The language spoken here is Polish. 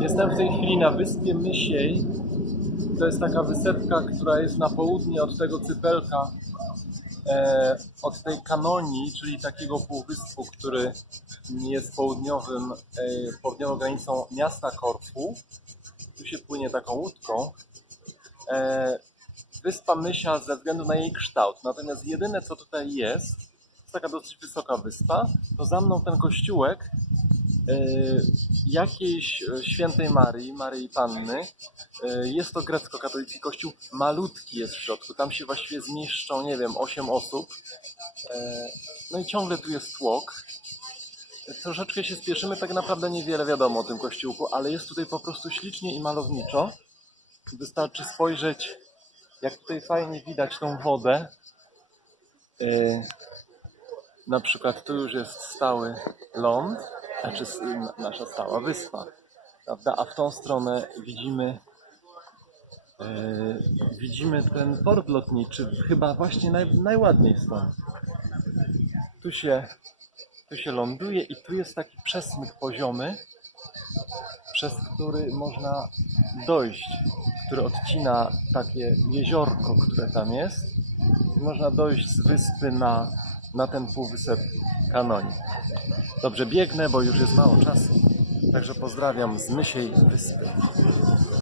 Jestem w tej chwili na wyspie Mysiej. To jest taka wysepka, która jest na południe od tego cypelka, e, od tej kanonii, czyli takiego półwyspu, który jest południowym, e, południową granicą miasta Korfu. Tu się płynie taką łódką. E, wyspa Mysia ze względu na jej kształt. Natomiast jedyne co tutaj jest, jest taka dosyć wysoka wyspa, to za mną ten kościółek jakiejś e, świętej Marii, Maryi Panny. E, Jest to grecko-katolicki kościół, malutki jest w środku. Tam się właściwie zmieszczą, nie wiem, 8 osób. E, No i ciągle tu jest tłok. Troszeczkę się spieszymy, tak naprawdę niewiele wiadomo o tym kościółku, ale jest tutaj po prostu ślicznie i malowniczo. Wystarczy spojrzeć, jak tutaj fajnie widać tą wodę. E, Na przykład tu już jest stały ląd, znaczy nasza stała wyspa, prawda? A w tą stronę widzimy e, widzimy ten port lotniczy, chyba właśnie naj, najładniej stąd. Tu się, tu się ląduje i tu jest taki przesmyk poziomy, przez który można dojść, który odcina takie jeziorko, które tam jest. I można dojść z wyspy na, na ten półwysep Kanoni. Dobrze, biegnę, bo już jest mało czasu. Także pozdrawiam z Mysiej Wyspy.